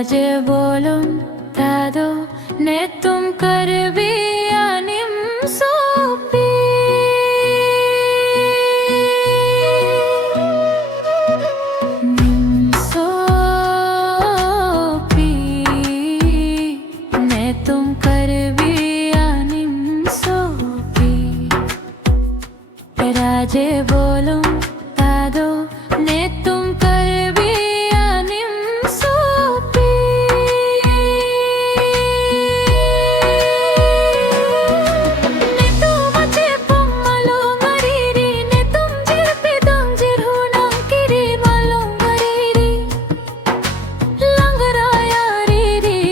राजे बोलुं तादो ने तुम कर भी आनिम सोपी निम सोपी ने तुम कर भी आनिम सोपी राजे बोलुं तादो ने तुम कर भी आनिम सोपी ने तुम अचे पम्मलो मरीरी ने तुम जिरपे दम जिरहुनम किरी मलो मरीरी लंगराया रीरी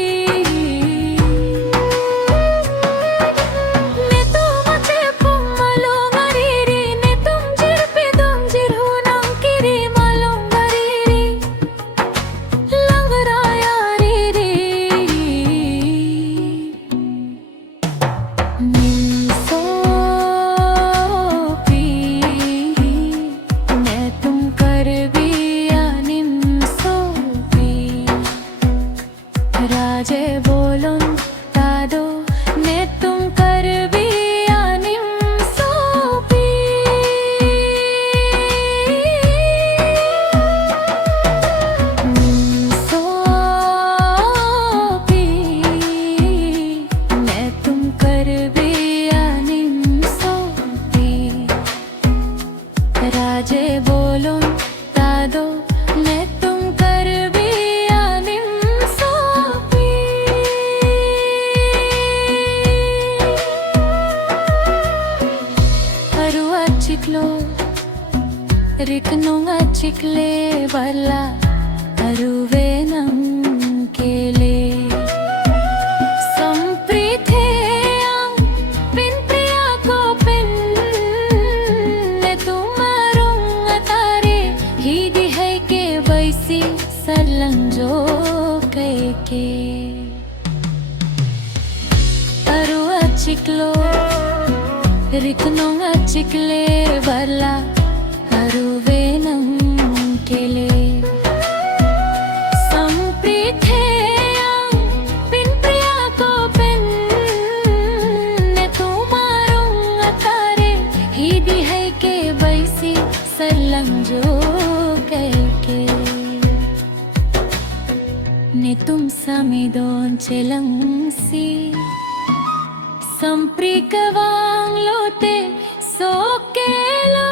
ने तुम अचे पम्मलो मरीरी ने तुम जिरपे दम जिरहुनम किरी मलो मरीरी लंगराया रीरी निम सोपी ने तुम कर भी आनिम सोपी राजे बोलुं तादो ने तुम कर भी आनिम सोपी निम सोपी ने तुम कर भी आनिम सोपी राजे बोलुं तादो ने तुम कर भी आनिम सोपी अरुआ चिकलो रिकनुंगा चिकले वाला अरुवे नंग केले संप्रीते ang pinpriya ko pin ne tumarong atare hidi hai ke baisi salanjo kai ke arua chiklo riknong chikle wala aruve nang kele संप्रीते ang pinpriya ko pin ne tumarong atare hidi hai ke baisi salanjo kai ke ne tum samidon chelangsi संप्रीकवांग Lotay सोकेलो